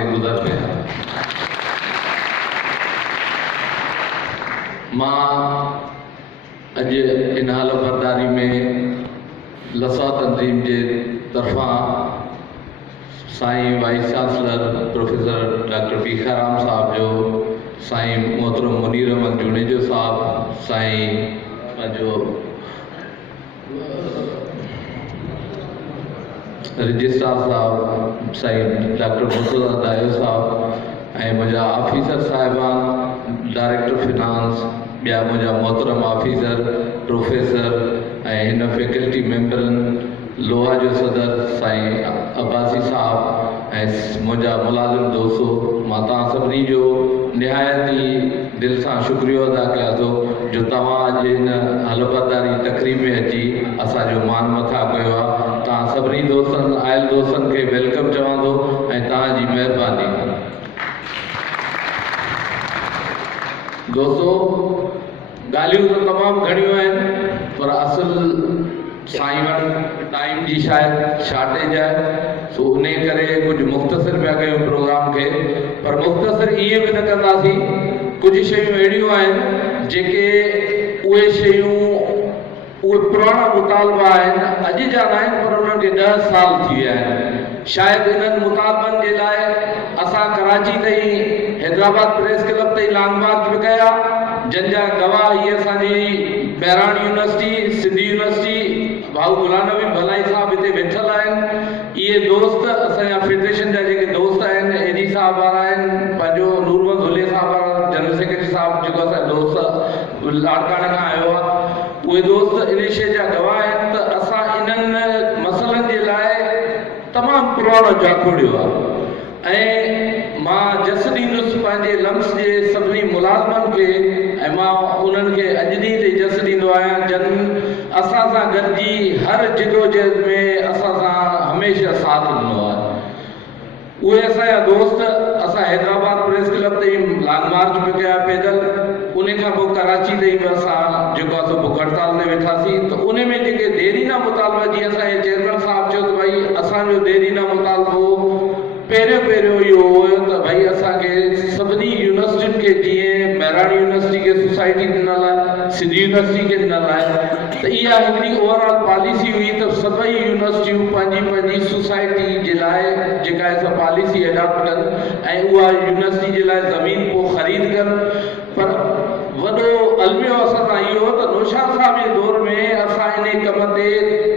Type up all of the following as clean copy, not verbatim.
से गुज़र पिया। मां अॼु इन हाल बरदारी में लसा तंज़ीम जे तरफ़ां साईं vice chancellor professor doctor Bhikharam साहब जो, साईं मोहतरम मुनीर अहमद जुनेजो साहब, साईं पंहिंजो रजिस्ट्रार साहब, साईं डॉक्टर मुर्तज़ा दायो साहब ऐं मुंहिंजा ऑफिसर साहिबान, डायरेक्टर फिनांस, ॿिया मुंहिंजा मोहतरम ऑफिसर, प्रोफेसर ऐं हिन फैकल्टी मेंबरनि, लोहा जो सदर साईं अब्बासी साहब ऐं मुंहिंजा मुलाज़िम दोस्तो, मां तव्हां सभिनी जो निहायत ई दिलि सां शुक्रियो अदा कयां थो जो तव्हां अॼु हिन हलबरदारी तक़रीब में अची असांजो मान मथा कयो आहे। तव्हां सभिनी दोस्तनि, आयल दोस्तनि खे वेलकम चवां थो ऐं तव्हांजी महिरबानी। दोस्तो, ॻाल्हियूं त तमामु घणियूं आहिनि, पर असुल साईं वटि टाइम जी शायदि शॉर्टेज आहे, सो उन करे कुझु मुख़्तसिर पिया कयूं प्रोग्राम खे, पर मुख़्तसिर ईअं बि न कंदासीं। कुझु शयूं अहिड़ियूं आहिनि जेके उहे शयूं उहे पुराणा मुतालबा आहिनि, अॼु जा न आहिनि, पर उन्हनि खे 10 साल थी विया आहिनि। शायदि इन्हनि मुतालबनि जे लाइ असां कराची ताईं, हैदराबाद प्रेस क्लब ताईं लॉन्ग मार्च बि कया, जंहिंजा गवाह इहे असांजी बहिराणी यूनिवर्सिटी, सिंधी यूनिवर्सिटी, भाऊ गुलाम नबी भलाई साहब हिते वेठल आहिनि। इहे दोस्त असांजा फेडरेशन जा जेके दोस्त आहिनि, एडी साहब वारा आहिनि, पंहिंजो नूरमल धुले साहब वारा जनरल सेक्रेटरी साहब जेको असांजो दोस्त लाड़काने खां आयो आहे, उहे दोस्त इन शइ जा गवाह आहिनि त असां इन्हनि मसइलनि जे लाइ तमामु पुराणो जाखोड़ियो आहे। ऐं मां जस ॾींदुसि पंहिंजे लम्स जे सभिनी मुलाज़िमनि खे, ऐं मां उन्हनि खे अॼु ॾींहं ते जस ॾींदो आहियां जन असां सां गॾिजी हर जिदोजहद में असां सां हमेशह साथ ॾिनो आहे। उहे असांजा दोस्त, असां हैदराबाद प्रेस क्लब ताईं लॉन्ग मार्च बि कया पैदल, उन खां पोइ कराची ताईं बि असां जेको आहे बुख हड़ताल ते वेठासीं। त उन में जेके देरीना मुतालबा, जीअं असांजे चेयरमैन साहब चयो त भई असांजो देरीना मुतालबो पहिरियों इहो हुयो त भई असांखे सभिनी यूनिवर्सिटियुनि खे, जीअं बहिराणी यूनिवर्सिटी खे सोसाइटी ॾिनल आहे, सिंधी यूनिवर्सिटी खे ॾिनल आहे, त इहा हिकिड़ी ओवरऑल पॉलिसी हुई त सभई यूनिवर्सिटियूं पंहिंजी सोसाइटी जे लाइ जेका आहे सा पॉलिसी एडॉप्ट कनि ऐं उहा यूनिवर्सिटी जे लाइ ज़मीन पोइ ख़रीद कनि। पर वॾो अलमियो असर इहो त नौशाद साहब जे दौर में असां इन कम ते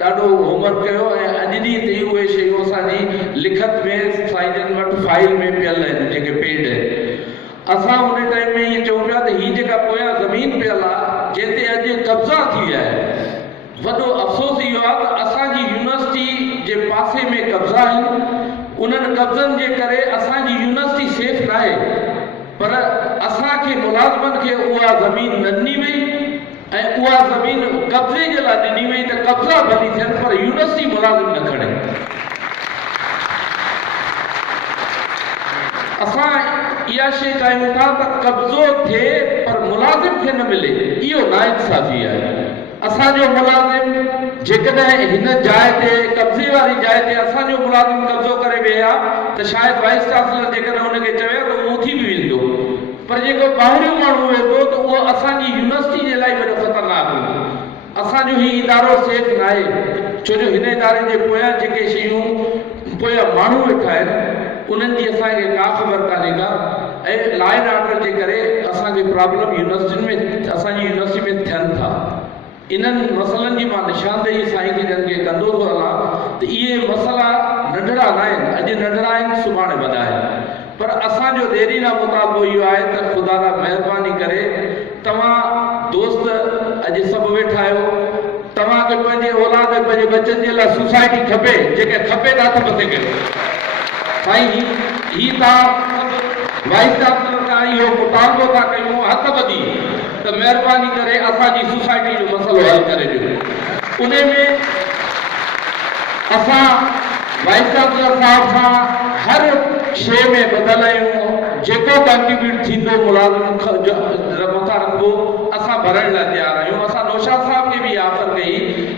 ॾाढो होमवर्क कयो ऐं अॼु ॾींहं ते उहे शयूं असांजी लिखत में साईंजनि वटि फाइल में पियल आहिनि, जेके पेड आहिनि। असां उन टाइम में इहे चऊं पिया त हीअ जेका पोयां ज़मीन पियल आहे, जंहिं ते अॼु कब्ज़ा थी विया आहिनि, वॾो अफ़सोस इहो आहे त असांजी यूनिवर्सिटी जे पासे में कब्ज़ा आहिनि। उन्हनि कब्ज़नि जे करे असांजी यूनिवर्सिटी सेफ न आहे, पर असांखे मुलाज़िमनि खे उहा ज़मीन न ॾिनी वई ऐं उहा ज़मीन कब्ज़े जे लाइ ॾिनी वई त कब्ज़ा भली थियनि, पर यूनिवर्सिटी मुलाज़िम न खणे। असां इहा शइ चाहियूं था त कब्ज़ो थिए पर मुलाज़िम खे न मिले, इहो नाइंसाफ़ी आहे। असांजो मुलाज़िम जेकॾहिं हिन जाइ ते, कब्ज़े वारी जाइ ते असांजो मुलाज़िम कब्ज़ो करे विया त शायदि वाइस चांसलर जेकॾहिं हुनखे चवे त उहो उथी बि वेंदो, पर जेको ॿाहिरियों माण्हू वेंदो त उहो असांजी यूनिवर्सिटी जे लाइ वॾो ख़तरनाक हूंदो। असांजो हीउ इदारो सेफ न आहे, छो जो हिन इदारे जे पोयां जेके शयूं पोयां माण्हू वेठा आहिनि उन्हनि जी असांखे का ख़बर कान्हे का, ऐं लॉ एंड ऑर्डर जे करे असांखे प्रॉब्लम यूनिवर्सिटियुनि में, असांजी यूनिवर्सिटी में थियनि था। इन्हनि मसइलनि जी मां निशानदेही साईं जन खे कंदो थो हलां त इहे मसइला नंढड़ा न आहिनि, अॼु नंढड़ा आहिनि, सुभाणे वॾा आहिनि, पर असांजो देरीना मुतालबो इहो आहे त ख़ुदा तां महिरबानी करे तव्हां दोस्त अॼु सभु वेठा आहियो, तव्हांखे पंहिंजे औलाद, पंहिंजे बचनि जे लाइ सोसाइटी खपे, जेके खपे था त मथे कयो। साईं ही तव्हां वाइस चांसलर खां इहो मुतालबो था कयूं हथ ॿधी त महिरबानी करे असांजी सोसाइटी जो मसइलो हल करे ॾियो। उन में असां वाइस चांसलर साहब सां हर शइ में ॿधल आहियूं, जेको कंट्रीब्यूट थींदो मुलाज़िम मथां रखबो असां भरण लाइ तयारु आहियूं। असां नौशाद साहब खे बि ऑफर कई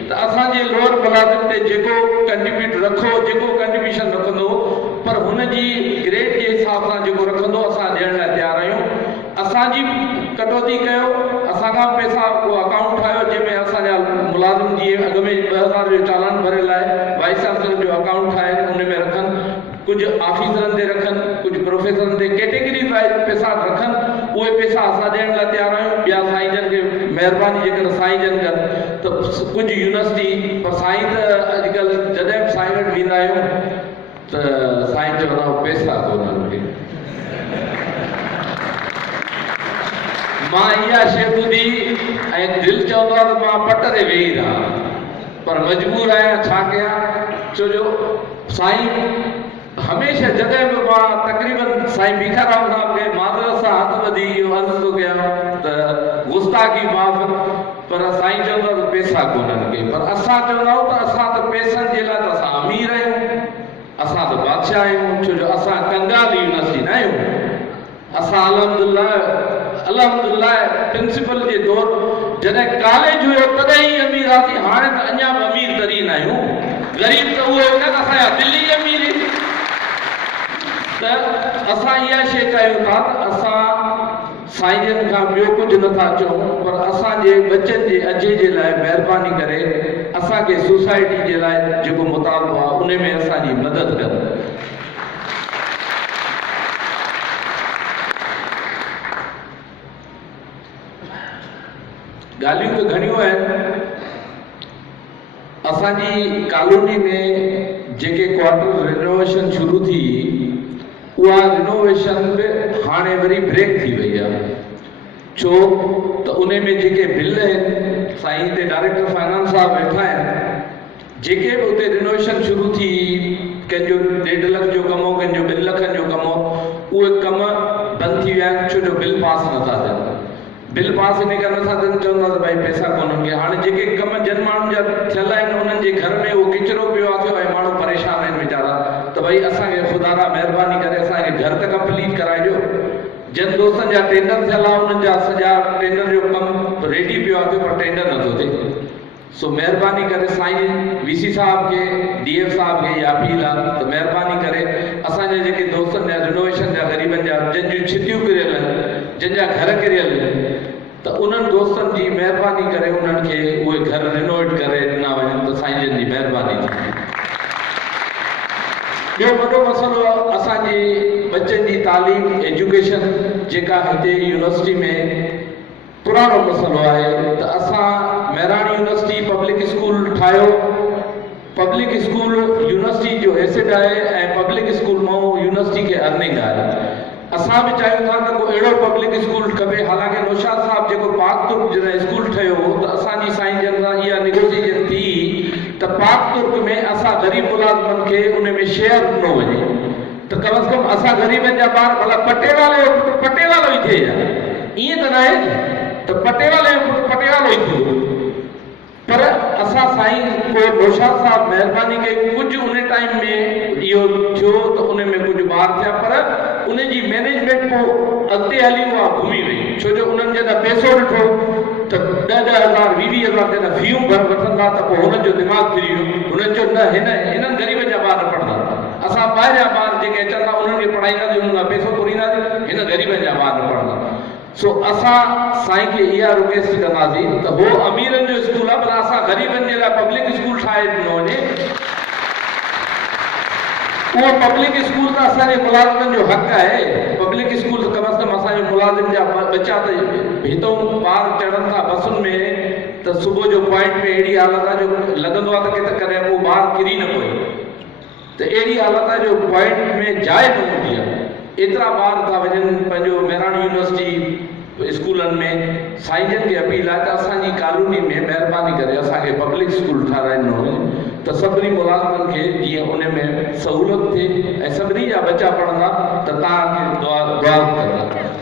त असांजे लोअर मुलाज़िम ते जेको कंट्रीब्यूट रखो, जेको कंट्रीब्यूशन रखंदो, पर हुनजी ग्रेड जे हिसाब सां जेको रखंदो असां ॾियण लाइ तयारु आहियूं। असांजी कटौती कयो, असांखां पैसा उहो अकाउंट ठाहियो जंहिंमें असांजा मुलाज़िम जीअं अॻ में 2000 जो चालान भरियल आहे, वाइस चांसलर जो अकाउंट ठाहिनि, उन में रखनि, कुझु ऑफिसरनि ते रखनि, कुझु प्रोफेसरनि ते कैटेगरी वाइज पैसा रखनि, उहे पैसा असां ॾियण लाइ तयारु आहियूं। ॿिया साईं जन खे महिरबानी जेकर साईं जन कनि त कुझु यूनिवर्सिटी, पर साईं त अॼुकल्ह जॾहिं बि साईं वटि वेंदा आहियूं त साईं चवंदा पैसा कोन्हनि। मां इहा शइ ॿुधी ऐं दिलि चवंदो आहे त मां पट ते वेही रहां, पर मजबूर आहियां, छा कयां, छो जो साईं हमेशह जॾहिं बि मां तक़रीबन साईं भीखाराम साहब खे माज़रत सां हथ ॿधी इहो अर्ज़ु थो कयां त गुस्ताखी माफ़, पर साईं चवंदो आहे त पैसा कोन्हनि के, पर असां चवंदा आहियूं त असां त पैसनि जे लाइ त असां अमीर आहियूं, असां त बादशाह आहियूं, छो जो असां कंगाल यूनिवर्सिटी न आहियूं। असां अल्हम्दुलिल्लाह प्रिंसिपल जे तौर जॾहिं कॉलेज हुयो तॾहिं ई अमीर हुआसीं, हाणे त अञा बि अमीर तरीन आहियूं। ग़रीब त उहे न, असांजा दिल्ली अमीर आहिनि। त असां इहा शइ चाहियूं था त असां साईं जन खां ॿियो कुझु नथा चऊं, पर असांजे बचनि जे अॼु जे लाइ महिरबानी करे असांखे सोसाइटी जे लाइ जेको मुतालबो आहे उन में असांजी मदद कनि। ॻाल्हियूं त घणियूं आहिनि। असांजी कॉलोनी में जेके क्वार्टर रिनोवेशन शुरू थी, उहा रिनोवेशन बि हाणे वरी ब्रेक थी वई आहे। छो त उन में जेके बिल आहिनि, साईं हिते डायरेक्टर फाइनेंस साहब वेठा आहिनि, जेके बि उते रिनोवेशन शुरू थी, कंहिंजो 1.5 लख जो कमु हो, कंहिंजो 2 लखनि जो कमु हो, उहे कम बंदि थी विया आहिनि, छो जो बिल पास नथा थियनि। बिल पास इन करे नथा थियनि, चवंदा त भई पैसा कोन्हनि के। हाणे जेके कम जन माण्हुनि जा थियल आहिनि, उन्हनि जे घर में उहो किचिरो पियो आहे थियो ऐं माण्हू परेशान आहिनि वीचारा, त भई असांखे ख़ुदा महिरबानी करे असांखे घर त कंप्लीट कराइजो। जन दोस्तनि जा टेंडर थियल आहे, उन्हनि जा सॼा टेंडर जो कमु रेडी पियो आहे, पर टेंडर नथो थिए। सो महिरबानी करे साईं वीसी साहब खे, डीएफ साहब खे इहा अपील आहे त महिरबानी करे असांजे जेके दोस्तनि जा रिनोवेशन जा ग़रीबनि जा जंहिंजूं छितियूं किरियल आहिनि, जंहिंजा घर किरियल आहिनि, त उन्हनि दोस्तनि जी महिरबानी करे उन्हनि खे उहे घर रिनोवेट करे ॾिना वञनि त साईं जन जी महिरबानी थी। ॿियो वॾो मसइलो असांजे बच्चनि जी तालीम, एजुकेशन जेका हिते यूनिवर्सिटी में पुराणो मसइलो आहे। त असां महिराणी यूनिवर्सिटी पब्लिक स्कूल ठाहियो। पब्लिक स्कूल यूनिवर्सिटी जो एसेट आहे ऐं पब्लिक स्कूल मां यूनिवर्सिटी खे अर्निंग आहे। असां बि चाहियूं था त को अहिड़ो पब्लिक स्कूल खपे। हालांकि नौशाद साहब जेको पाक तुर्क जॾहिं स्कूल ठहियो हो त असांजी साईं जन सां इहा नेगोशिएशन थी त पाक तुर्क में असां ग़रीब मुलाज़िमनि खे उन में शेयर ॾिनो वञे, त कम से कम असां ग़रीबनि जा ॿार भला पटेवाले जो पुटु पटेवालो ई थिए। ईअं त न आहे त पटेवाले जो पुटु पटेवालो ई थियो, पर असां साईं को नौशाद साहब महिरबानी कई, कुझु उन टाइम में इहो थियो त उन में कुझु ॿार थिया, पर उन जी मैनेजमेंट पोइ अॻिते हली उहा घुमी वई। छो जो उन्हनि जॾहिं पैसो ॾिठो त 10,000 20,000 जॾहिं फीयूं वठंदा त पोइ हुननि जो दिमाग़ फिरी वियो। हुननि चयो न, हिननि ग़रीबनि जा ॿार पढ़ंदा, असां ॿाहिरियां ॿार जेके अचनि था उन्हनि खे पढ़ाईंदासीं, उन्हनि खां पैसो घुरींदासीं, हिन ग़रीबनि जा ॿार न पढ़ंदा। सो असां साईं खे इहा रिक्वेस्ट कंदासीं त उहो अमीरनि जो स्कूल आहे, पर असां ग़रीबनि जे लाइ पब्लिक स्कूल ठाहे ॾिनो वञे। उहो पब्लिक स्कूल त असांजे मुलाज़िमनि जो हक़ आहे। पब्लिक स्कूल त कम से कम असांजे मुलाज़िम जा बच्चा त हितां ॿार चढ़नि था बसुनि में त सुबुह जो पॉइंट में अहिड़ी हालत आहे जो लॻंदो आहे त किथे कॾहिं उहो ॿार किरी न पए, त अहिड़ी हालत आहे जो पॉइंट में जाइ न हूंदी आहे। एतिरा ॿार था वञनि पंहिंजो महिराणी यूनिवर्सिटी स्कूलनि में। साईं जन खे अपील आहे त असांजी कॉलोनी में महिरबानी करे असांखे पब्लिक स्कूल ठाराइणो वञे त सभिनी मुलाज़िमनि खे जीअं उन में सहूलियत थिए ऐं सभिनी जा बच्चा पढ़ंदा त तव्हांखे दुआ कंदा।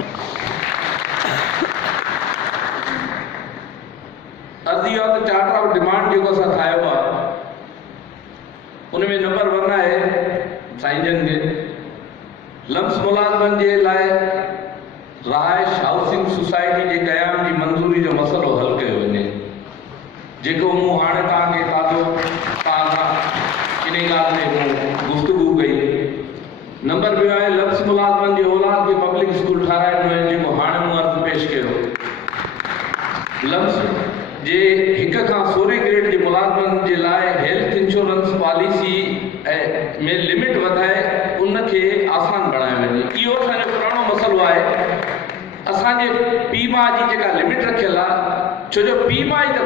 अर्ज़ी आहे त चार्टर ऑफ डिमांड जेको असां ठाहियो आहे उन में नंबर 1 आहे साईं जन खे लम्स मुलाज़िमनि जे लाइ रहाइश हाउसिंग सोसाइटी जे क़याम जी मंज़ूरी जो मसइलो हल कयो वञे, जेको मूं हाणे तव्हांखे तव्हां सां इन ॻाल्हि ते गुफ़्तगू कई। नंबर वियो आहे लफ्ज़ मुलाज़मनि जे औलाद खे पब्लिक स्कूल ठाराइण में जेको हाणे मूं अर्ज़ु पेश कयो। लफ्ज़ जे 1 खां 16 ग्रेड जे मुलाज़मनि जे लाइ हेल्थ इंश्योरेंस पॉलिसी में लिमिट वधाए उनखे आसान बणायो वञे। इहो असांजो पुराणो मसइलो आहे। असांजे पीउ माउ जी जेका लिमिट रखियल आहे, छो जो पीउ माउ त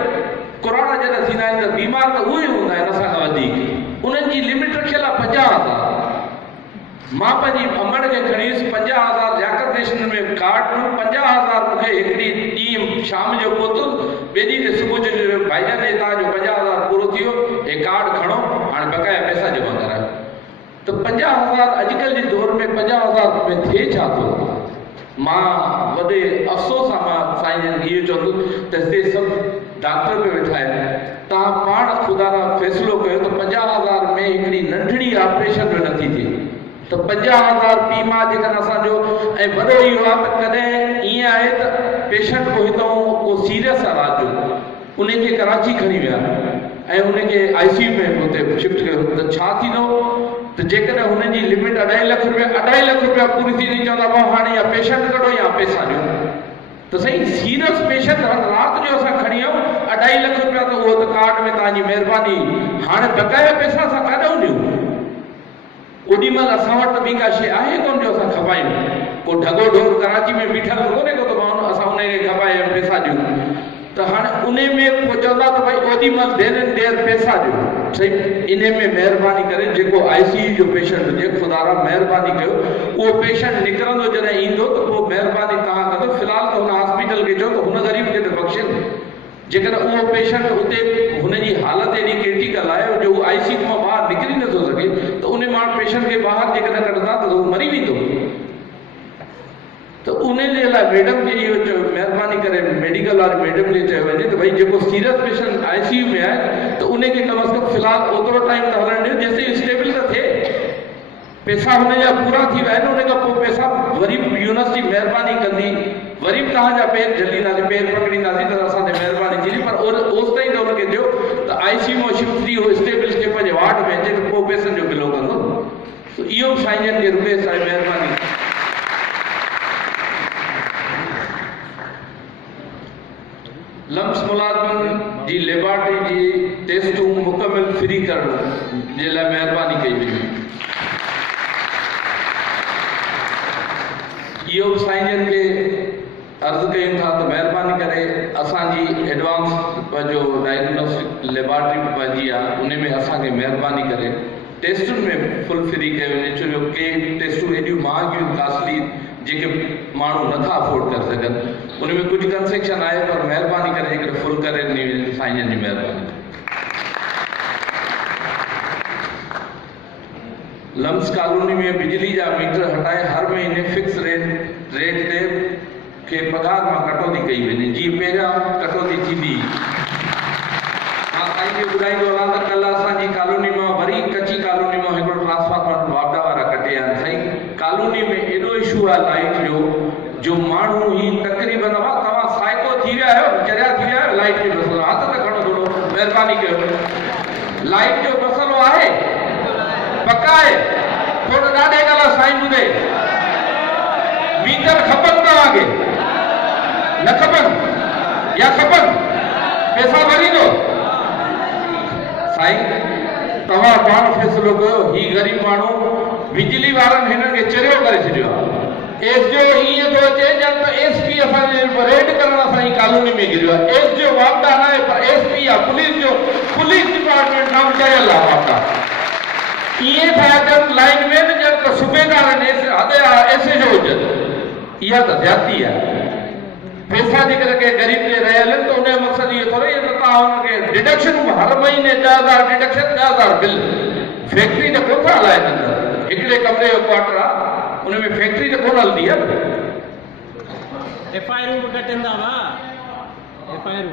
कोरोना जॾहिं थींदा आहिनि त बीमार त उहे ई हूंदा आहिनि असां खां वधीक। उन्हनि जी लिमिट रखियल आहे 50,000। मां पंहिंजी अमड़ खे खणीसि 50,000 ज़ाकत नेशन में कार्ड ॾिनो। 50,000 मूंखे हिकिड़ी ॾींहुं शाम जो पहुतो, ॿिए ॾींहं ते सुबुह जो भाईजान ने तव्हांजो 50,000 पूरो थी वियो, हे कार्ड खणो, हाणे बक़ाया पैसा जमा करायो। त 50,000 अॼुकल्ह जे दौर में 50,000 में थिए छा थो? मां वॾे अफ़सोस सां मां साईं जन इहो चवंदुसि त हिते सभु डॉक्टर पे वेठा आहिनि, तव्हां पाण ख़ुदा न फ़ैसिलो कयो त 50,000 में हिकिड़ी नंढड़ी ऑपरेशन बि नथी थिए। त 50,000 पीउ माउ जेकॾहिं असांजो ऐं वॾो इहो आहे त कॾहिं ईअं आहे त पेशेंट को हितां को सीरियस आहे राति जो, उनखे कराची खणी विया ऐं उनखे ICU में हुते शिफ्ट कयो, त छा थींदो त जेकॾहिं हुनजी लिमिट 2.5 लख रुपया पूरी थींदी, चवंदा भाउ हाणे या पेशेंट कढो या पैसा ॾियो। त साईं सीरियस पेशेंट राति जो असां खणी आयूं, 2.5 लख रुपया त उहो त कार्ड में तव्हांजी महिरबानी, हाणे बक़ाया पैसा असां काॾूं ॾियूं? ओॾीमहिल असां वटि ॿी का शइ आहे कोन जो असां खपायूं। को ढगो ढोर कराची में बीठल कोन्हे को त माण्हू असां उनखे खपाए पैसा ॾियूं। त हाणे उन में पोइ चवंदा त भई ओॾीमहिल देर पैसा ॾियो। सही, इन में महिरबानी करे जेको ICU जो पेशेंट हुजे, ख़ुदा महिरबानी कयो उहो पेशेंट निकिरंदो जॾहिं ईंदो त पोइ महिरबानी तव्हां कंदो। फ़िलहाल त हुन हॉस्पिटल खे चओ त हुन ग़रीब खे त बख़्शनि। जेकॾहिं उहो पेशेंट हुते हुनजी हालत एॾी क्रिटिकल आहे जो उहो ICU मां ॿाहिरि निकिरी नथो सघे, त उन माण्हू पेशेंट खे ॿाहिरि जेकॾहिं कढंदा त उहो मरी वेंदो। त उन जे लाइ मैडम खे इहो चयो, महिरबानी करे मेडिकल वारी मैडम खे चयो वञे त भई जेको सीरियस पेशेंट ICU में आहे त उनखे कम अज़ कम फ़िलहाल ओतिरो टाइम त हलणु ॾियो जेसिताईं स्टेबल त थिए। पैसा हुनजा पूरा थी विया आहिनि, उन खां पोइ पैसा वरी यूनिवर्सिटी महिरबानी कंदी, वरी बि तव्हांजा पेर झलींदासीं, पेर पकड़ींदासीं त असांते महिरबानी थींदी। पर ओसि ताईं त हुनखे ॾियो त ICU मां शिफ्ट थी उहो स्टेबल थिए, पंहिंजे वार्ड में अचे त पोइ पैसनि जो बिलो कंदो। इहो बि साईं जन खे रुपए सां महिरबानी। लम्स मुलाज़मनि जी लेबॉर्ट्री जी टेस्टूं मुकमिल फ्री करण जे लाइ महिरबानी कई वई। इहो बि साईं जन खे अर्ज़ु कयूं था त महिरबानी करे असांजी एडवांस जो डायग्नोस्टिक लेबॉर्ट्री पंहिंजी आहे, उन में असांखे महिरबानी करे टेस्टुनि में फुल फ्री कयो वञे। छो जो के टेस्टूं एॾियूं महांगियूं कास्टली जेके माण्हू नथा अफोर्ड करे सघनि, उन में कुझु कंसेक्शन आहे, पर महिरबानी करे जेकॾहिं फुल करे ॾिनी साईं जन जी महिरबानी। लम्स कॉलोनी में बिजली जा मीटर हटाए हर महीने फिक्स रेट ते खे पगार मां कटौती कई वञे, जीअं पहिरियां कटौती थींदी। मां साईं खे ॿुधाईंदो हलां त कल्ह असांजी कॉलोनी मां वरी कची कॉलोनी मां हिकिड़ो ट्रांसफार्मर वापडा वारा कटिया आहिनि। साईं कॉलोनी में एॾो इशू आहे लाइट जो माण्हू ही तक़रीबन तव्हां साइको थी विया आहियो, चरिया थी विया आहियो, लाइट जो मसइलो हथ त खणो थोरो, महिरबानी कयो। लाइट जो मसइलो आहे, पका आहे, थोरो ॾाढे ॻाल्हि साईं ॿुधे, मीटर खपनि तव्हांखे, न खपनि या खपनि, पैसा भरींदो। साईं तव्हां पाण फ़ैसिलो कयो। ही ग़रीब माण्हू बिजली वारनि हिननि खे चरियो करे छॾियो आहे। एस जो ईअं थो अचे ॼण त SP असांजे रेड करण असांजी कॉलोनी में गिरियो आहे। एस जो वापदा न आहे, पर SP आहे, पुलिस डिपार्टमेंट नाम चरियल आहे वापदा। ईअं था अचनि लाइन में न ॼण त सूबेदार SHO हुजनि। इहा त ज़्यादती आहे। पैसा जेकॾहिं के ग़रीब ते रहियल आहिनि त उनजो मक़सदु इहो थोरे त तव्हां हुनखे डिडक्शन हर महीने 10,000 डिडक्शन, 10,000 बिल। फैक्ट्री त कोन था हलाइनि, अंदरि हिकिड़े कमरे जो क्वार्टर आहे, उन में फैक्ट्री त कोन हलंदी आहे। FIR बि कटंदा हुआ, FIR।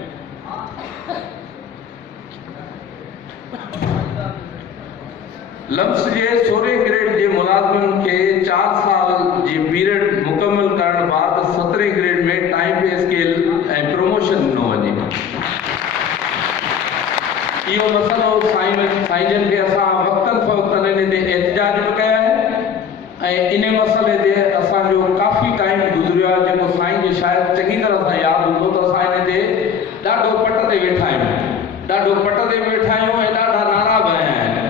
लम्स जे 16 ग्रेड जे मुलाज़िमनि खे 4 साल जी पीरियड मुकमल करण बाद 17 ग्रेड में टाइम पे स्केल ऐं प्रमोशन ॾिनो वञे। इहो मसइलो साईं जन खे असां वक़्तन फ़वक़्तन इन ते एहतजाज बि कया आहिनि ऐं इन इन मसइले ते असांजो काफ़ी टाइम गुज़रियो आहे, जेको साईं खे शायदि चङी तरह सां यादि हूंदो त असां हिन ते ॾाढो पट ते वेठा आहियूं, ऐं ॾाढा नारा बि हया आहिनि।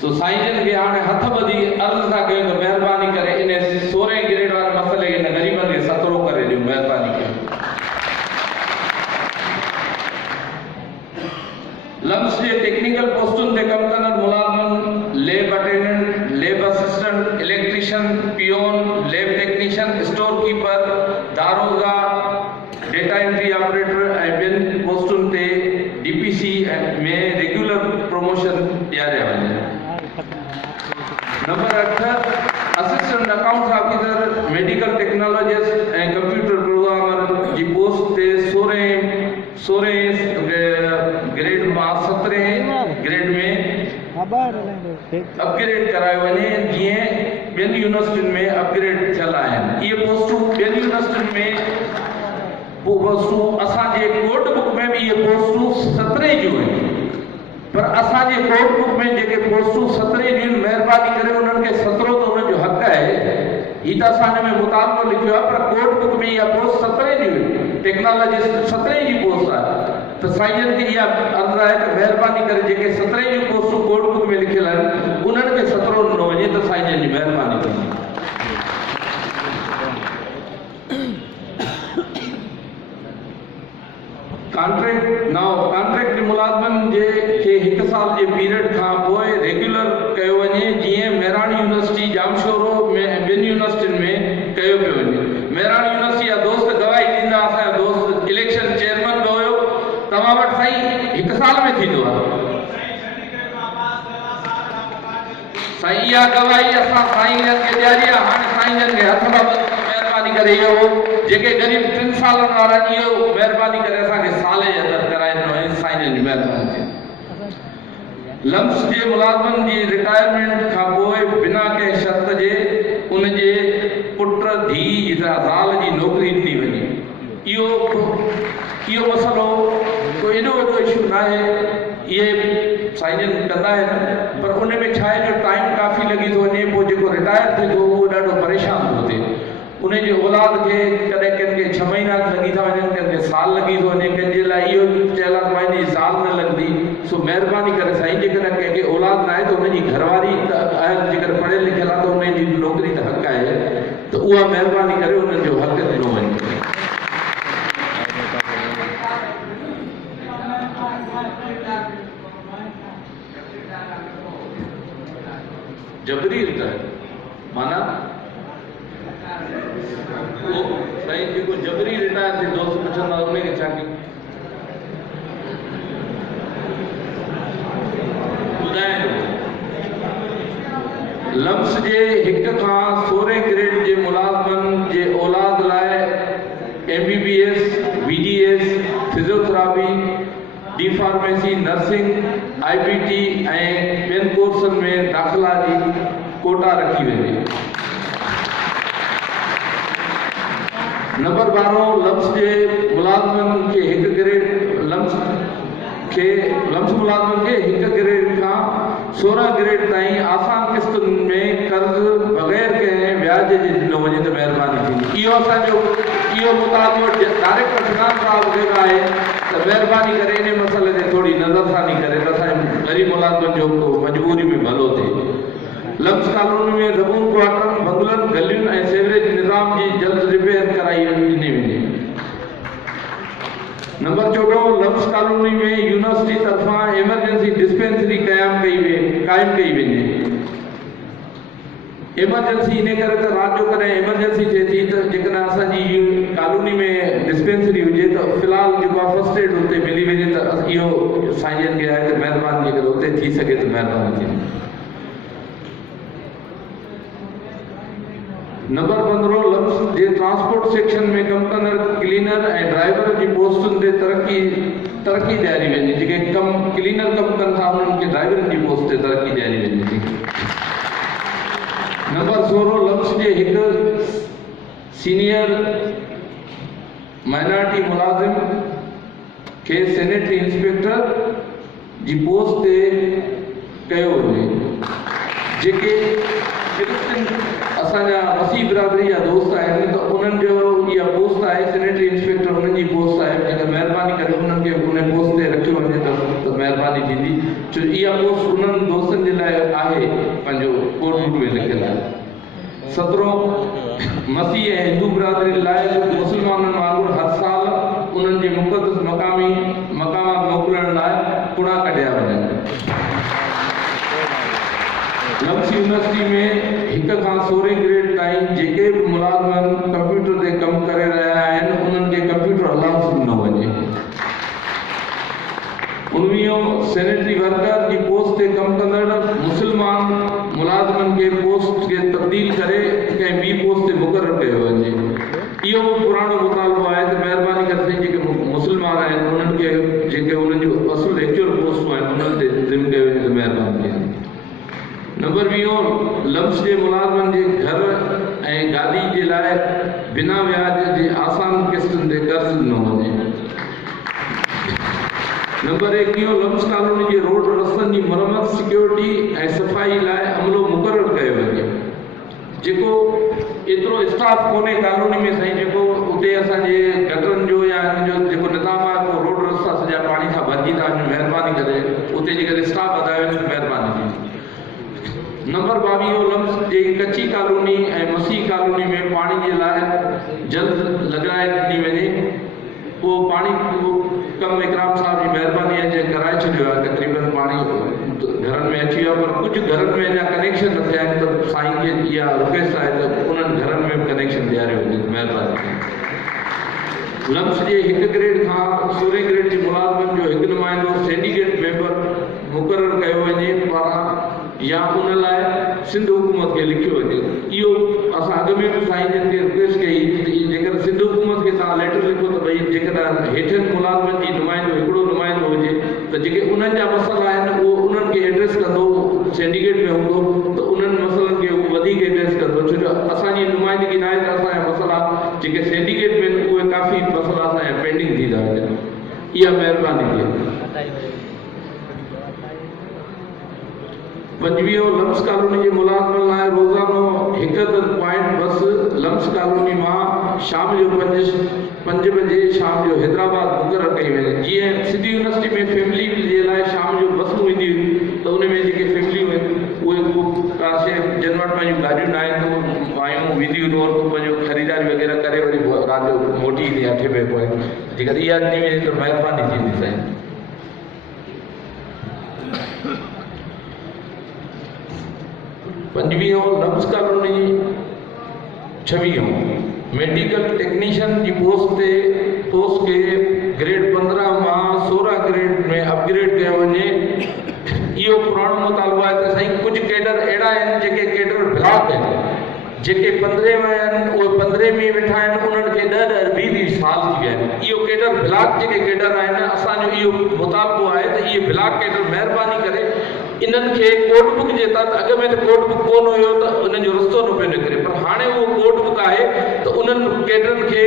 सो साईं जन खे हाणे हथ ॿधी अर्ज़ु था कयूं त महिरबानी करे इन 16 ग्रेड वारे मसइले खे इन ग़रीबनि खे सतरो करे ॾियो, महिरबानी कयो। लम्स जे टेक्निकल पोस्टुनि ते कमु कंदड़ मुलाज़िमनि, lab attendant, lab assistant, electrician, peon, lab technician, store keeper, दारोगा, डेटा एंट्री ऑपरेटर ऐं ॿियनि पोस्टुनि ते डीपीसी में रेगुलर प्रमोशन ॾियारिया वञनि। नंबर 8 assistant accounts officer, medical technologist ऐं कंप्यूटर प्रोग्रामर जी पोस्ट ते 16 ग्रेड मां 17 ग्रेड में अपग्रेड करायो वञे, जीअं ॿियनि यूनिवर्सिटियुनि में अपग्रेड थियल आहिनि। इहे पोस्टूं ॿियनि यूनिवर्सिटियुनि में पोस्टूं असांजे कोड बुक में बि इहे पोस्टूं 17 जूं आहिनि, पर असांजे कोड बुक में जेके पोस्टूं 17 जूं आहिनि, महिरबानी करे उन्हनि खे 17 त उन्हनि जो हक़ आहे, हीअ त असां हिन में मुतालबो लिखियो आहे, पर कोड बुक में इहा पोस्ट 17 जूं आहिनि, टेक्नोलॉजिस्ट 17 जी पोस्ट आहे। त साईं खे इहा अर्ज़ु आहे त महिरबानी करे जेके 17 जूं पोस्टूं कोड बुक में लिखियल आहिनि, उन्हनि खे 17 ॾिनो वञे, त साईं जी महिरबानी कई। कॉन्ट्रैक्ट मुलाज़िमनि खे 1 साल जे पीरियड खां पोइ रेगुलर कयो वञे, जीअं मेहराण यूनिवर्सिटी जामशोरो में ऐं ॿियनि यूनिवर्सिटियुनि में कयो पियो वञे। मेहराण यूनिवर्सिटी जा दोस्त गवाही ॾींदा, असांजो दोस्त इलेक्शन चेयरमैन बि हुयो, तव्हां वटि साईं 1 साल में थींदो आहे साईं, इहा गवाही असां साईं जन खे ॾियारी आहे। हाणे साईं जन खे हथ महिरबानी करे इहो जेके ग़रीब 3 सालनि वारा इहो महिरबानी करे असांखे साल जे अंदरि कराए ॾिनो आहे, साईं जन जी महिरबानी थिए। लम्स जे मुलाज़िमनि जी रिटायरमेंट खां पोइ बिना कंहिं शर्त जे उनजे पुट धीउ ज़ाल जी नौकिरी थी वञे, इहो मसइलो कोई एॾो वॾो इशू न आहे, इहे साईं जन कंदा आहिनि, पर उन में छा आहे जो टाइम काफ़ी लॻी थो वञे, पोइ जेको रिटायर थिए थो उहो ॾाढो परेशान थो थिए। उनजे औलाद खे कॾहिं कंहिंखे 6 महीना लॻी था वञनि, कंहिंखे साल लॻी थो वञे, कंहिंजे लाइ इहो चयल आहे त मुंहिंजी साल न लॻंदी। सो महिरबानी करे साईं जेकॾहिं कंहिंखे औलाद न आहे त उनजी घरवारी त जेकर पढ़ियल लिखियल आहे त उनजी नौकिरी त हक़ आहे, त उहा महिरबानी करे उन्हनि जो हक़ ॾिनो वञे। जबरी रिटायर माना साईं जेको जबरी रिटायर थिए, दोस्त पुछंदा उनखे छा कयूं, ॿुधाए। लम्स जे 1 खां 16 ग्रेड जे मुलाज़िमनि जे औलाद लाइ MBBS, BDS, physiotherapy, D pharmacy, nursing, IPT ऐं ॿियनि कोर्सनि में दाख़िला जी कोटा रखी वेंदी। नंबर 12 लम्स जे मुलाज़िमनि खे 1 ग्रेड लम्स मुलाज़िमनि खे 1 ग्रेड खां 16 ग्रेड ताईं आसान किस्तुनि में कर्ज़ बग़ैर कंहिं व्याज जे ॾिनो वञे त महिरबानी थींदी। इहो मुतालबो डायरेक्टर फिनांस साहब खे आहे त महिरबानी करे इन मसइले ते थोरी नज़रसानी करे त असांजे ग़रीब मुलाज़िमनि जो मजबूरी में भलो थिए। लम्स कॉलोनी में ज़बून क्वार्टरनि, बंगलनि, गलियुनि ऐं सेवरेज निज़ाम जी जल्द रिपेयर कराई ॾिनी वञे। नंबर 14 लम्स कॉलोनी में यूनिवर्सिटी तरफ़ां इमरजेंसी डिस्पेंसरी क़ाइमु कई वञे। इमरजेंसी इन करे त राति जो कॾहिं इमरजेंसी थिए थी त जेकॾहिं असांजी कॉलोनी में डिस्पेंसरी हुजे त फ़िलहालु जेको आहे फर्स्ट एड हुते मिली वञे, त इहो साईं जन खे आहे त महिरबानी जेकर हुते थी सघे त महिरबानी थींदी। नंबर 15 लम्स जे ट्रांसपोर्ट सेक्शन में कमु कंदड़ क्लीनर ऐं ड्राइवर जी पोस्टुनि ते तरक़ी ॾियारी वञे, जेके क्लीनर कमु कनि था उन्हनि खे ड्राइवरनि जी पोस्ट ते तरक़ी ॾियारी वञे थी। नंबर 16 लम्स जे 1 सीनियर माइनॉरिटी मुलाज़िम खे सैनिटरी इंस्पेक्टर जी पोस्ट ते कयो वञे, जेके असांजा मसीह बिरादरी जा दोस्त आहिनि त उन्हनि जो इहा पोस्ट आहे सैनिटरी इंस्पेक्टर, उन्हनि जी पोस्ट आहे। अगरि महिरबानी करे उन्हनि खे उन पोस्ट ते रखियो वञे त महिरबानी थींदी, छो इहा पोस्ट उन्हनि दोस्तनि जे लाइ आहे पंहिंजो कोट बुक में लिखियलु आहे। 17 मसीह ऐं हिंदू बिरादरी लाइ मुस्लमाननि वांगुरु हर साल उन्हनि जे मुक़दस मक़ामात मोकिलण लाइ पुणा कढिया वञनि। लम्स यूनिवर्सिटी में 1 खां 16 ग्रेड ताईं जेके बि मुलाज़िम कंप्यूटर ते कमु करे रहिया आहिनि उन्हनि खे कंप्यूटर अलाउंस ॾिनो वञे। 19 सैनिटरी वर्कर जी पोस्ट ते कमु कंदड़ मुस्लमान मुलाज़िमनि खे पोस्ट खे तब्दील करे कंहिं ॿी पोस्ट ते मुक़ररु कयो वञे। इहो बि पुराणो मुतालबो आहे त महिरबानी करे जेके मुस्लमान आहिनि उन्हनि खे जेके उन्हनि जूं असुल एक्चुअल पोस्टूं आहिनि उन्हनि ते ज़िम कयो वञे त महिरबानी थिए। नंबर 20 लम्स जे मुलाज़िमनि जे घर ऐं गाॾी जे लाइ बिना व्याज जे आसान किस्तुनि ते कर्ज़ ॾिनो वञे। नंबर 21 लम्स कॉलोनी जे रोड रस्तनि जी मरम्मत, सिक्योरिटी ऐं सफ़ाई लाइ अमलो मुक़ररु कयो वञे। जेको एतिरो स्टाफ कोन्हे कॉलोनी में साईं, जेको उते असांजे गटरनि जो या जो जेको निज़ाम आहे को रोड रस्ता सॼा पाणी सां भरिजी था वञनि, महिरबानी करे उते जेकॾहिं स्टाफ वधायो वञे महिरबानी थी। नंबर 22 लम्स जे कच्ची कॉलोनी ऐं मसीह कॉलोनी में पाणी जे लाइ जल्द लॻाए ॾिनी वञे। उहो पाणी कम इकराम साहब जी महिरबानी आहे जे कराए छॾियो आहे, तक़रीबन पाणी घरनि में अची वियो आहे, पर कुझु घरनि में अञा कनेक्शन न थिया आहिनि त साईं खे इहा रिक्वेस्ट आहे त उन्हनि घरनि में कनेक्शन ॾियारियो वञे, महिरबानी। लम्स जे 1 ग्रेड खां 16 ग्रेड जे मुलाज़िमनि जो हिकु नुमाइंदो सिंडिकेट मेंबर मुक़ररु कयो वञे पारां या उन लाइ सिंध हुकूमत खे लिखियो वञे। इहो असां अॻु में बि साईं जन खे रिक्वेस्ट कई जेकर सिंध हुकूमत खे तव्हां लेटर लिखो त भई जेकॾहिं हेठियुनि मुलाज़िमनि जी नुमाइंदो हिकिड़ो नुमाइंदो हुजे त जेके उन्हनि जा मसइला आहिनि उहो उन्हनि खे एड्रेस कंदो, सिंडिकेट में हूंदो त उन्हनि मसइलनि खे उहो वधीक एड्रेस कंदो, छो जो असांजी नुमाइंदगी न आहे त असांजा मसइला जेके सिंडिकेट में उहे काफ़ी मसइला असांजा पेंडिंग थी था वञनि। इहा महिरबानी थिए। 25 लम्स कॉलोनी जे मुलाज़िमनि लाइ रोज़ानो 1 पॉइंट बस लम्स कॉलोनी मां शाम जो 5 बजे शाम जो हैदराबाद मुक़ररु कई वञे। जीअं सिंधी यूनिवर्सिटी में फैमिली जे लाइ शाम जो बसूं ईंदियूं आहिनि त उन में जेके फैमिलियूं आहिनि उहे का शइ जिन वटि पंहिंजियूं गाॾियूं न आहिनि त आयूं वेंदियूं आहिनि और पंहिंजो ख़रीदारी वग़ैरह करे वरी राति जो मोटी ईंदी आहे 8 बजे पोइ। जेकॾहिं इहा ॾिनी वञे त महिरबानी थींदी साईं। 25 लम्स कॉलोनी 26 मेडिकल टेक्नीशियन जी पोस्ट खे ग्रेड 15 मां 16 ग्रेड में अपग्रेड कयो वञे। इहो पुराणो मुतालबो आहे त साईं कुझु केडर अहिड़ा आहिनि जेके केडर ब्लॉक आहिनि, जेके 15 में आहिनि उहे 15 में वेठा आहिनि, उन्हनि खे 10-10 20 साल थी विया आहिनि। इहो केडर ब्लॉक जेके केडर आहिनि असांजो इहो मुतालबो आहे त इहे ब्लॉक केडर महिरबानी करे इन्हनि खे कोड बुक जे तहत, अॻु में त कोड बुक कोन हुयो त उन्हनि जो रस्तो न पियो निकिरे, पर हाणे उहो कोड बुक आहे त उन्हनि केडरनि खे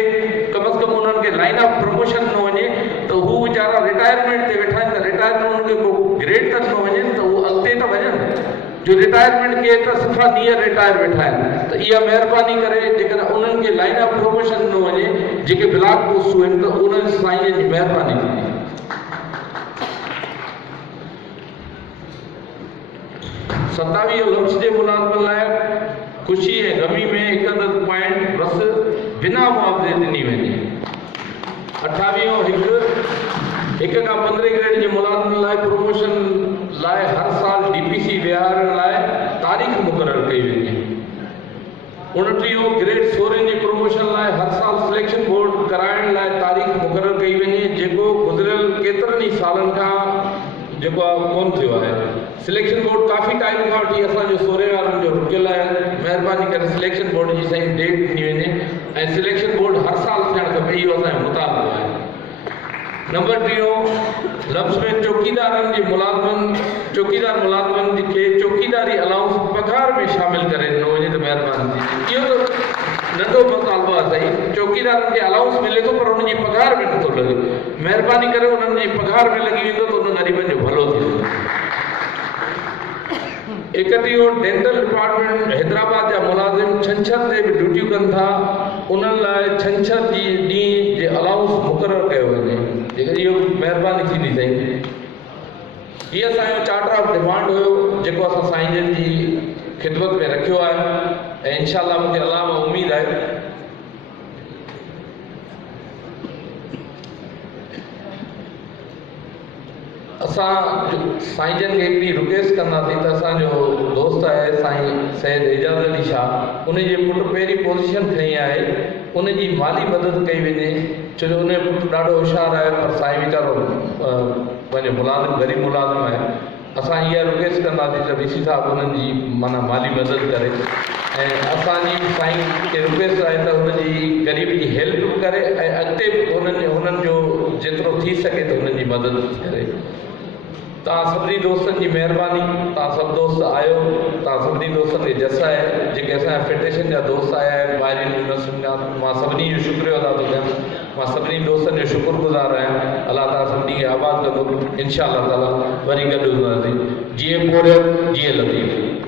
कम से कम उन्हनि खे लाइन ऑफ प्रमोशन न वञे त हू वीचारा रिटायरमेंट ते वेठा आहिनि त रिटायरमेंट उन्हनि खे को ग्रेड तक न वञे त उहो अॻिते त वञनि। जो रिटायरमेंट के त सिफ़ा ॾींहं रिटायर वेठा आहिनि त इहा महिरबानी करे जेकॾहिं उन्हनि खे लाइन ऑफ प्रमोशन न वञे जेके ब्लॉक पोस्टूं आहिनि त उन्हनि साईं जी महिरबानी थींदी। 27 लम्स जे मुलाज़िमनि लाइ ख़ुशी ऐं गमी में 1 पॉइंट बस बिना मुआवज़े ॾिनी वञे। 28 1 खां 15 ग्रेड जे मुलाज़िमनि लाइ प्रमोशन लाइ हर साल DPC विहारण लाइ तारीख़ मुक़ररु कई वञे। 29 ग्रेड 16 जी प्रमोशन लाइ हर साल सिलेक्शन बोर्ड कराइण लाइ तारीख़ मुक़ररु कई वञे, जेको गुज़िरियल केतिरनि ई सालनि खां जेको कोन थियो आहे। सिलेक्शन बोर्ड काफ़ी टाइम खां वठी असांजो 16 वारनि जो रुकियल आहे, महिरबानी करे सिलेक्शन बोर्ड जी साईं डेट ॾिनी वञे ऐं सिलेक्शन बोर्ड हर साल थियणु खपे, इहो असांजो मुतालबो आहे। नंबर 3 लम्स में चौकीदार मुलाज़िमनि खे चौकीदारी अलाउंस पघार में शामिल करे ॾिनो वञे त महिरबानी थी। इहो त नंढो मुतालबो आहे साईं, चौकीदारनि खे अलाउंस मिले थो पर उन्हनि जी पघार में नथो लॻे, महिरबानी करे उन्हनि जी पघार में लॻी वेंदो त उन ग़रीबनि जो भलो थींदो। एकटीहो डेंटल डिपार्टमेंट हैदराबाद जा मुलाज़िम छंछर ते बि ड्यूटियूं कनि था, उन्हनि लाइ छंछर जी ॾींहं जे अलाउंस मुक़ररु कयो वञे, जेकर इहो महिरबानी थींदी साईं। हीअ असांजो चार्टर ऑफ डिमांड हुयो जेको असां साईं जन जी ख़िदमत में रखियो आहे ऐं इंशाअल्लाह मूंखे अलाह में उमेद आहे असां साईं जन खे हिकिड़ी रिक्वेस्ट कंदासीं त असांजो दोस्त आहे साईं सैयद एजाज़ अली शाह, उनजे पुटु पहिरीं पोज़ीशन खई आहे, उनजी माली मदद कई वञे, छो जो उनजो पुटु ॾाढो होशियारु आहे पर साईं वीचारो पंहिंजो मुलाज़िम ग़रीब मुलाज़िम आहे। असां इहा रिक्वेस्ट कंदासीं त डी सी साहिबु उन्हनि जी माना माली मदद करे ऐं असांजी साईं खे रिक्वेस्ट आहे त हुनजी ग़रीब जी हेल्प करे ऐं अॻिते बि हुननि जो जेतिरो थी सघे त हुननि जी मदद करे। तव्हां सभिनी दोस्तनि जी महिरबानी, तव्हां सभु दोस्त आयो, तव्हां सभिनी दोस्तनि खे जस आहे, जेके असांजा फेडरेशन जा दोस्त आया आहिनि ॿाहिरियुनि यूनिवर्सिटियुनि जा, मां सभिनी जो शुक्रिया अदा थो कयां, मां सभिनी दोस्तनि जो शुक्रगुज़ार आहियां। अलाह ताला सभिनी खे आबाद कंदो, इंशा अल्लाह ताला वरी गॾु हूंदासीं। जीअं पोरियत जीअं लतीफ़।